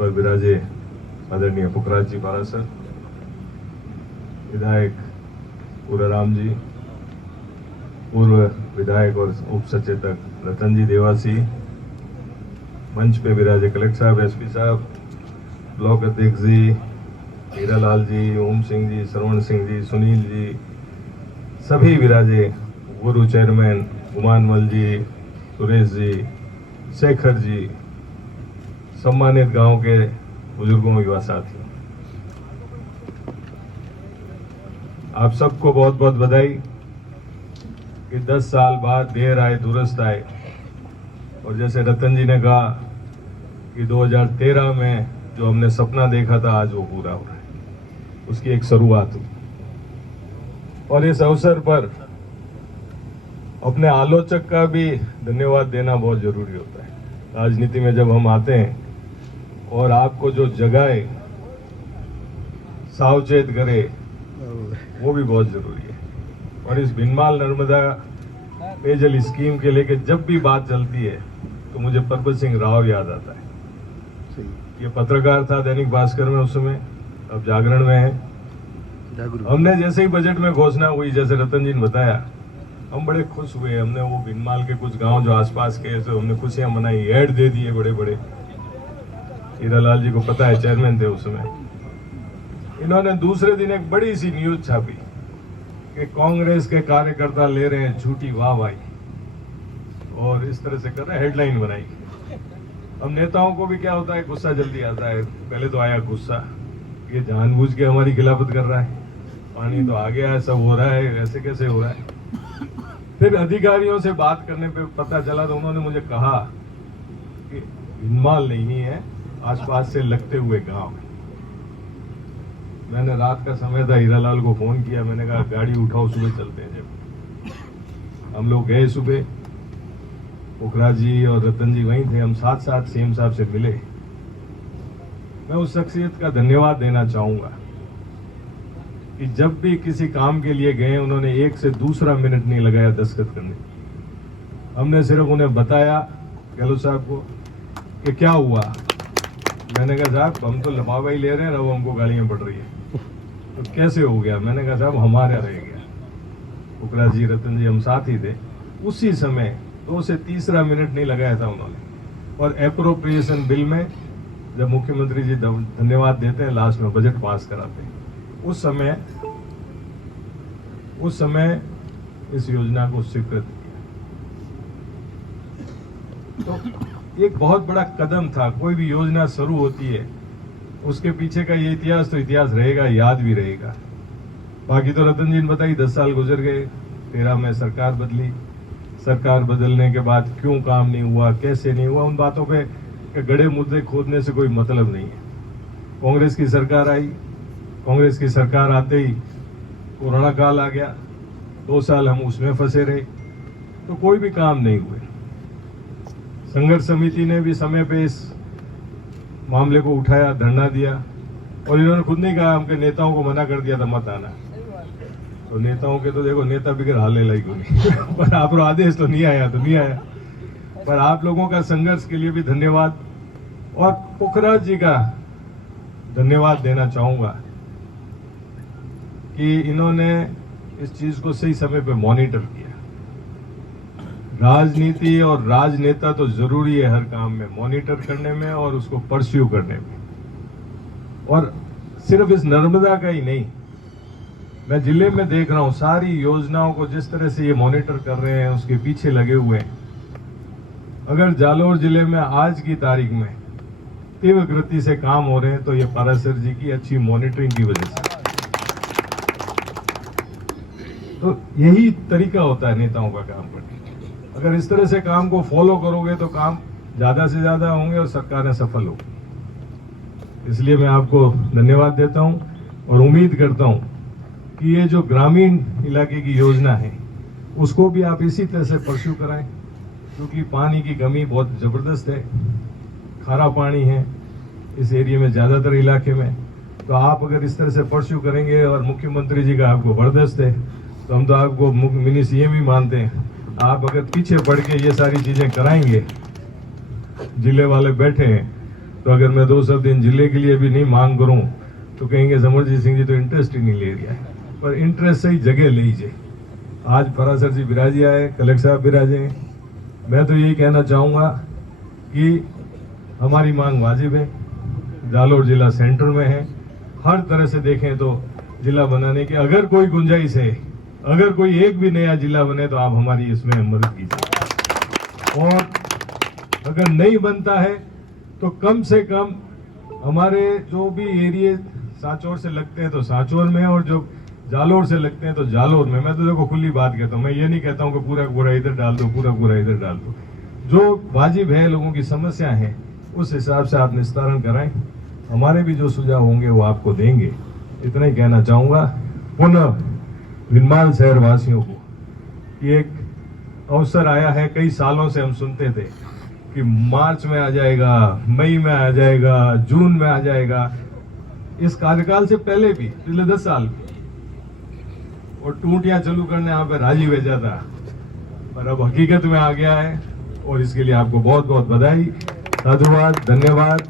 पर विराजे आदरणीय पुखराज जी पारासर, विधायक पूराराम जी, पूर्व विधायक और उप सचेतक रतन जी देवासी, मंच पे विराजे कलेक्टर साहब, एसपी साहब, ब्लॉक अध्यक्ष जी, हीरालाल जी, ओम सिंह जी, श्रवण सिंह जी, सुनील जी, सभी विराजे गुरु चेयरमैन गुमानमल जी, सुरेश जी, शेखर जी, सम्मानित गांव के बुजुर्गों, युवा साथियों, आप सबको बहुत बहुत बधाई कि 10 साल बाद देर आए दुरुस्त आए। और जैसे रतन जी ने कहा कि 2013 में जो हमने सपना देखा था आज वो पूरा हो रहा है, उसकी एक शुरुआत हुई। और इस अवसर पर अपने आलोचक का भी धन्यवाद देना बहुत जरूरी होता है। राजनीति में जब हम आते हैं और आपको जो जगाए, सावचेत करे, वो भी बहुत जरूरी है। और इस भिनमाल नर्मदा पेयजल स्कीम के लेके जब भी बात चलती है तो मुझे परबत सिंह राव याद आता है। ये पत्रकार था दैनिक भास्कर में उस समय, अब जागरण में है। हमने जैसे ही बजट में घोषणा हुई, जैसे रतन जी ने बताया, हम बड़े खुश हुए। हमने वो भिनमाल के कुछ गांव जो आसपास के, तो हमने खुशियां मनाई, ऐड दे दिए बड़े बड़े। हीरालाल जी को पता है, चेयरमैन थे उस समय। इन्होंने दूसरे दिन एक बड़ी सी न्यूज छापी कि कांग्रेस के कार्यकर्ता ले रहे हैं झूठी वाहवाही, और इस तरह से कर रहे हैं, हेडलाइन बनाई। हम नेताओं को भी क्या होता है, गुस्सा जल्दी आता है। पहले तो आया गुस्सा, ये जानबूझ के हमारी खिलाफत कर रहा है, पानी तो आ गया है, सब हो रहा है, ऐसे कैसे हो रहा है। फिर अधिकारियों से बात करने पे पता चला, तो उन्होंने मुझे कहा कि भिनमाल नहीं है, आसपास से लगते हुए गांव। मैंने रात का समय था, हीरालाल को फोन किया, मैंने कहा गाड़ी उठाओ, सुबह चलते हैं। जब हम लोग गए सुबह, पुखराज जी और रतन जी वहीं थे, हम साथ साथ सीएम साहब से मिले। मैं उस शख्सियत का धन्यवाद देना चाहूंगा कि जब भी किसी काम के लिए गए, उन्होंने एक से दूसरा मिनट नहीं लगाया दस्तखत करने। हमने सिर्फ उन्हें बताया, गहलोत साहब को, कि क्या हुआ। मैंने कहा साहब हम तो लफाफा ही ले रहे हैं, अब हमको गालियां पड़ रही है। तो कैसे हो गया? मैंने कहा साहब हमारा रह गया। पुखराज जी, रतन जी, हम साथ ही थे। उसी समय 2 से तीसरा मिनट नहीं लगाया था उन्होंने। और एप्रोप्रिएशन बिल में जब मुख्यमंत्री जी धन्यवाद देते हैं, लास्ट में बजट पास कराते हैं, उस समय इस योजना को स्वीकृत किया। तो एक बहुत बड़ा कदम था। कोई भी योजना शुरू होती है, उसके पीछे का ये इतिहास तो इतिहास रहेगा, याद भी रहेगा। बाकी तो रतन जी ने बताई, 10 साल गुजर गए, 13 में सरकार बदली। सरकार बदलने के बाद क्यों काम नहीं हुआ, कैसे नहीं हुआ, उन बातों पे गड़े मुद्दे खोदने से कोई मतलब नहीं है। कांग्रेस की सरकार आई, कांग्रेस की सरकार आते ही कोरोना काल आ गया, 2 साल हम उसमें फंसे रहे, तो कोई भी काम नहीं हुए। संघर्ष समिति ने भी समय पे इस मामले को उठाया, धरना दिया, और इन्होंने खुद नहीं कहा, हमके नेताओं को मना कर दिया था मत आना। तो नेताओं के तो देखो, नेता बिगड़ हालने लायक नहीं पर आप आदेश तो नहीं आया, तो नहीं आया। पर आप लोगों का संघर्ष के लिए भी धन्यवाद, और पुखराज जी का धन्यवाद देना चाहूंगा कि इन्होंने इस चीज को सही समय पे मॉनिटर किया। राजनीति और राजनेता तो जरूरी है हर काम में, मॉनिटर करने में और उसको परस्यू करने में। और सिर्फ इस नर्मदा का ही नहीं, मैं जिले में देख रहा हूं सारी योजनाओं को जिस तरह से ये मॉनिटर कर रहे हैं, उसके पीछे लगे हुए हैं। अगर जालौर जिले में आज की तारीख में तीव्र गति से काम हो रहे हैं, तो ये पारासर जी की अच्छी मॉनिटरिंग की वजह से। तो यही तरीका होता है नेताओं का काम करने। अगर इस तरह से काम को फॉलो करोगे तो काम ज्यादा से ज्यादा होंगे और सरकारें सफल होगी। इसलिए मैं आपको धन्यवाद देता हूं और उम्मीद करता हूं कि ये जो ग्रामीण इलाके की योजना है, उसको भी आप इसी तरह से परस्यू कराएं, क्योंकि पानी की कमी बहुत जबरदस्त है, खारा पानी है इस एरिया में ज्यादातर इलाके में। तो आप अगर इस तरह से परस्यू करेंगे, और मुख्यमंत्री जी का आपको बर्दाश्त है, तो हम तो आपको मिनी सीएम ही मानते हैं। आप अगर पीछे पड़ के ये सारी चीजें कराएंगे, जिले वाले बैठे हैं, तो अगर मैं 2 शब्द इन जिले के लिए भी नहीं मांग करूं तो कहेंगे समरजीत सिंह जी तो इंटरेस्ट ही नहीं ले रहा है। पर इंटरेस्ट सही जगह लीजिए। आज पराशर जी बिराजी आए, कलेक्टर साहब बिराजे। मैं तो यही कहना चाहूँगा कि हमारी मांग वाजिब है। जालोर जिला सेंटर में है, हर तरह से देखें तो जिला बनाने की अगर कोई गुंजाइश है, अगर कोई एक भी नया जिला बने तो आप हमारी इसमें मदद कीजिए। और अगर नहीं बनता है तो कम से कम हमारे जो भी एरिए सांचौर से लगते हैं तो सांचौर में, और जो जालोर से लगते हैं तो जालोर में। मैं तो देखो खुली बात कहता हूँ, मैं ये नहीं कहता हूँ कि पूरा पूरा इधर डाल दो, पूरा पूरा इधर डाल दो। जो वाजिब है, लोगों की समस्या है, उस हिसाब से आप निस्तारण कराएं। हमारे भी जो सुझाव होंगे वो आपको देंगे। इतना ही कहना चाहूँगा। पुनः भिनमाल शहर वासियों को ये एक अवसर आया है। कई सालों से हम सुनते थे कि मार्च में आ जाएगा, मई में आ जाएगा, जून में आ जाएगा। इस कार्यकाल से पहले भी, पिछले 10 साल भी, और टूटियां चालू करने यहाँ पे राजी भेजा था, पर अब हकीकत में आ गया है। और इसके लिए आपको बहुत बहुत बधाई, साधुवाद, धन्यवाद।